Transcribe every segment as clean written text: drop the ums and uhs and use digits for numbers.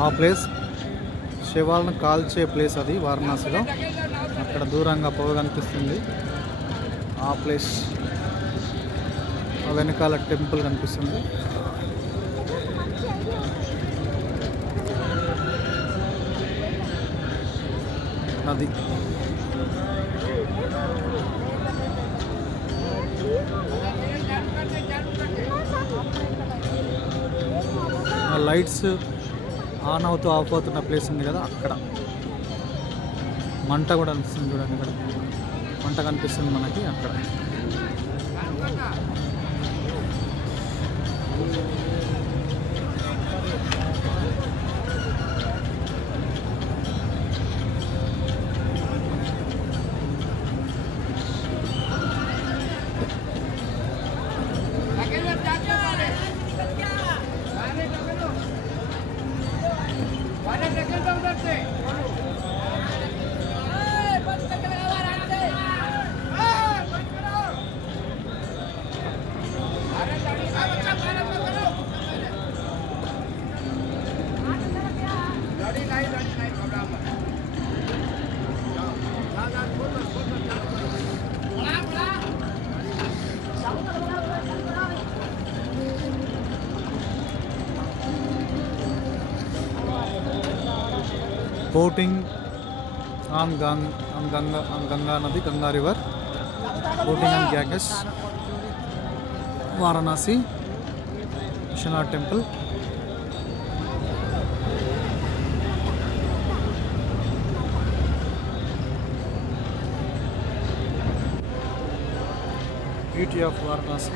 ఆ ప్లేస్ శవాలను కాల్చే ప్లేస్ అది వారణాసిలో. అక్కడ దూరంగా పొగ కనిపిస్తుంది. ఆ ప్లేస్ వెనకాల టెంపుల్ కనిపిస్తుంది. నది లైట్స్ ఆన్ అవుతూ ఆఫ్ అవుతున్న ప్లేస్ ఉంది కదా, అక్కడ మంట కూడా కనిపిస్తుంది. చూడండి, ఇక్కడ మంట కనిపిస్తుంది మనకి అక్కడ. బోటింగ్ ఆన్ గంగా నది, Ganga river. Boating and Ganges, Varanasi Vishwanath temple. Beauty of Varanasi.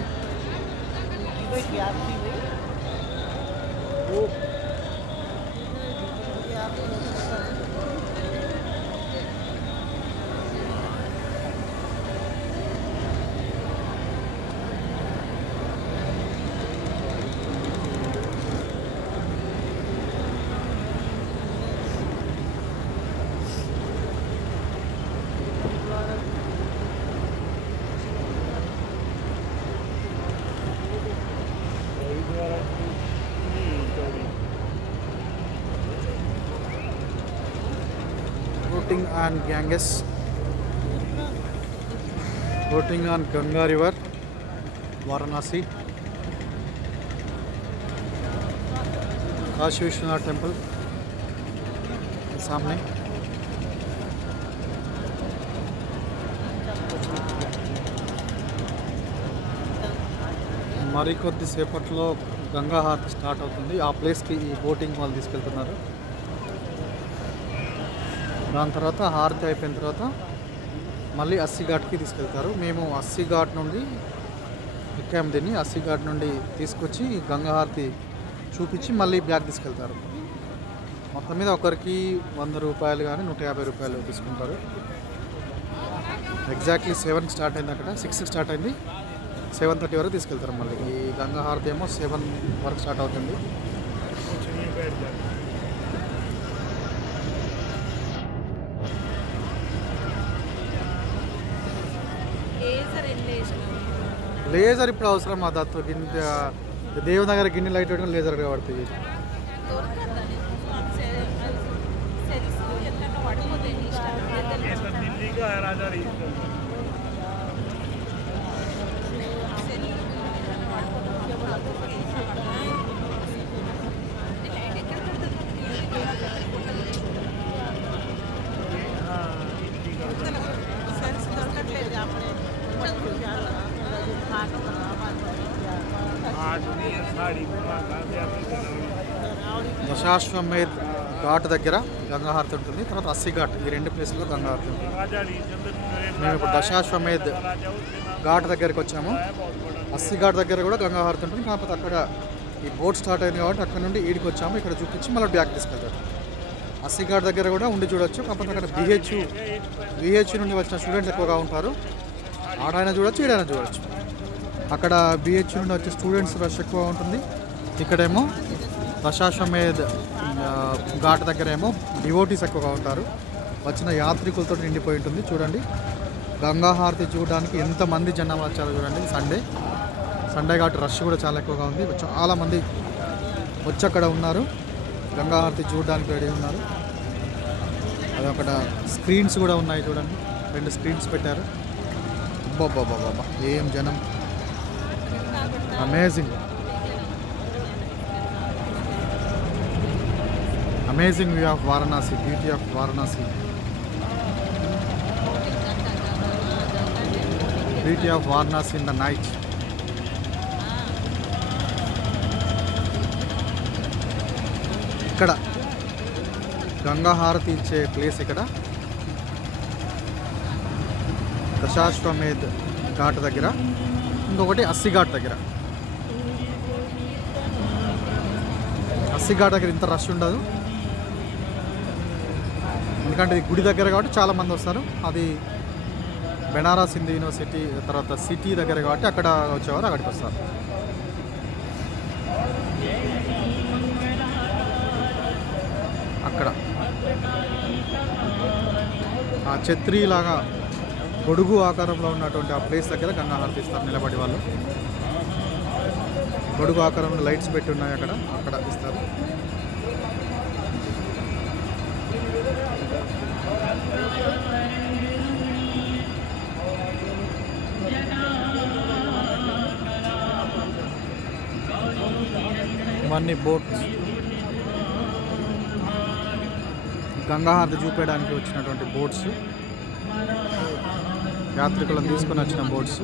Boating on Ganges, boating on Ganga River, Varanasi, Kashi Vishwanath temple सामने. మరికొద్ది సేపట్లో గంగా హారతి స్టార్ట్ అవుతుంది. ఆ ప్లేస్కి ఈ బోటింగ్ వాళ్ళు తీసుకెళ్తున్నారు. దాని తర్వాత హారతి అయిపోయిన తర్వాత మళ్ళీ అస్సిఘాట్కి తీసుకెళ్తారు. మేము అస్సిఘాట్ నుండి ఎక్కాము దీన్ని. అస్సిఘాట్ నుండి తీసుకొచ్చి గంగా హారతి చూపించి మళ్ళీ బ్యాక్ తీసుకెళ్తారు. మొత్తం మీద ఒకరికి 100 రూపాయలు కానీ 150 రూపాయలు తీసుకుంటారు. ఎగ్జాక్ట్లీ 7కి స్టార్ట్ అయింది, అక్కడ 6కి స్టార్ట్ అయింది, 7:30 వరకు తీసుకెళ్తారు. మళ్ళీ ఈ గంగా హారతి ఏమో 7 వరకు స్టార్ట్ అవుతుంది. లేజర్ ఇప్పుడు అవసరం. ఆ దత్తు దేవుని దగ్గర గిన్నె లైట్ పెట్టుకుని లేజర్ పడుతుంది. దశాశ్వమేధ్ ఘాట్ దగ్గర గంగా హారతి ఉంటుంది. తర్వాత అస్సిఘాట్, ఈ 2 ప్లేసుల్లో గంగా హారతి ఉంటుంది. మేము ఇప్పుడు దశాశ్వమేధ్ ఘాట్ దగ్గరికి వచ్చాము. అస్సిఘాట్ దగ్గర కూడా గంగా హారతి ఉంటుంది. కాకపోతే అక్కడ ఈ బోట్ స్టార్ట్ అయింది కాబట్టి అక్కడ నుండి ఈడికి వచ్చాము. ఇక్కడ చూపించి మళ్ళీ బ్యాక్ తీసుకెళ్తారు. అస్సిఘాట్ దగ్గర కూడా ఉండి చూడొచ్చు. కాకపోతే అక్కడ BH నుండి వచ్చిన స్టూడెంట్స్ ఎక్కువగా ఉంటారు. ఆడైనా చూడొచ్చు, ఈడైనా చూడొచ్చు. అక్కడ BH నుండి వచ్చే స్టూడెంట్స్ రష్ ఎక్కువ ఉంటుంది. ఇక్కడేమో దశాశ్వమేధ్ ఘాట్ దగ్గర ఏమో డివోటీస్ ఎక్కువగా ఉంటారు. వచ్చిన యాత్రికులతో నిండిపోయి ఉంటుంది. చూడండి, గంగా హారతి చూడడానికి ఎంతమంది జనం వచ్చారో చూడండి. సండే కాబట్టి రష్ కూడా చాలా ఎక్కువగా ఉంది. చాలామంది వచ్చి అక్కడ ఉన్నారు. గంగా హారతి చూడడానికి రెడీ ఉన్నారు. అది అక్కడ స్క్రీన్స్ కూడా ఉన్నాయి చూడండి, 2 స్క్రీన్స్ పెట్టారు. బాబా ఏం జనం, amazing amazing view of Varanasi, beauty of Varanasi, beauty of Varanasi in the night. ఇక్కడ గంగా హారతి ఇచ్చే ప్లేస్ ఇక్కడ దశాశ్వమేధ్ ఘాట్ దగ్గర, ఇంకొకటి అస్సి ఘాట్ దగ్గర. అస్సి ఘాట్ దగ్గర ఇంత రష్ ఉండదు, ఎందుకంటే ఇది గుడి దగ్గర కాబట్టి చాలామంది వస్తారు. అది బెనారస్ హిందూ యూనివర్సిటీ తర్వాత సిటీ దగ్గర కాబట్టి అక్కడ వచ్చేవారు అక్కడికి వస్తారు. అక్కడ ఆ ఛత్రి లాగా గొడుగు ఆకారంలో ఉన్నటువంటి ఆ ప్లేస్ దగ్గర గంగా హారతి ఇస్తారు నిలబడి వాళ్ళు. గొడుగు ఆకారంలో లైట్స్ పెట్టి ఉన్నాయి అక్కడ, అక్కడ ఇస్తారు. ఇవన్నీ బోట్స్, గంగా హారతి చూపించడానికి వచ్చినటువంటి బోట్స్, యాత్రికులను తీసుకొని వచ్చిన బోట్స్.